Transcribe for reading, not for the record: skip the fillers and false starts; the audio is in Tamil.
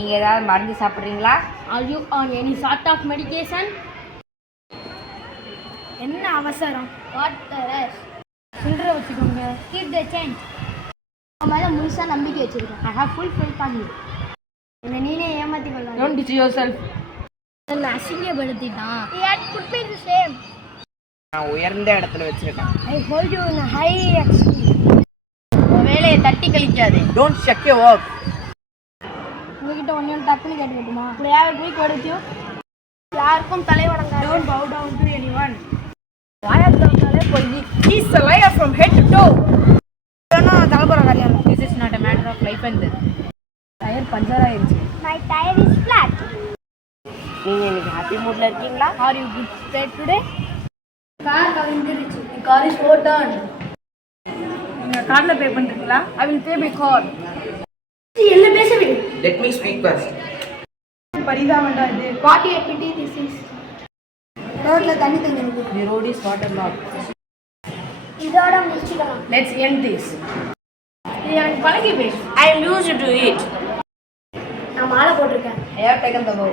நீங்கள் ஏதாவது மருந்து சாப்பிட்றீங்களா? Are you on any sort of medication? என்ன அவசரம்? What the rush? சில்லற வச்சுக்கோங்க. Keep the change. உன் மேலே முழுசா நம்பிக்கை வச்சிருக்கேன். I have full faith on you. என்னை நீனே ஏமாற்றி கொள்ளாத. Don't ditch yourself. என்னை அசிங்கப்படுத்திட்டான். He had put me to shame. நான் உயர்ந்த இடத்துல வச்சிருக்கேன். I hold you in a high esteem. உன் வேலையை தட்டி கழிக்காதே. Don't check your work. உங்ககிட்ட ஒன்று டக்குன்னு கேட்டுக்கிட்டுமா? இப்படி யார் போய் கொடுத்தியோ யாருக்கும் தலை வணங்காது. Don't bow down to anyone. வாயத்தாலே போய் He's a liar from head to toe. தலைப்புற காரியம். This is not a matter of life and death. Tyre puncture ஆயிடுச்சு. My tire is flat. நீங்கள் இன்னைக்கு ஹாப்பி மூட்ல இருக்கீங்களா? Are you good state today? Car கவிழ்ந்துருச்சு. The car is overturned. நீங்கள் கார்டில் பே பண்ணுறீங்களா? I will pay by card. என்ன பேச விடு. Let me speak first. பரிதாபம்டா இது. What a pity this is. ரோட்ல தண்ணி தங்கிருக்கு. The road is waterlogged. இதோட முடிச்சுக்கலாம். Let's end this. இது எனக்கு பழகி பேசு. I am used to it. நான் மாலை போட்டிருக்கேன். I have taken the vow.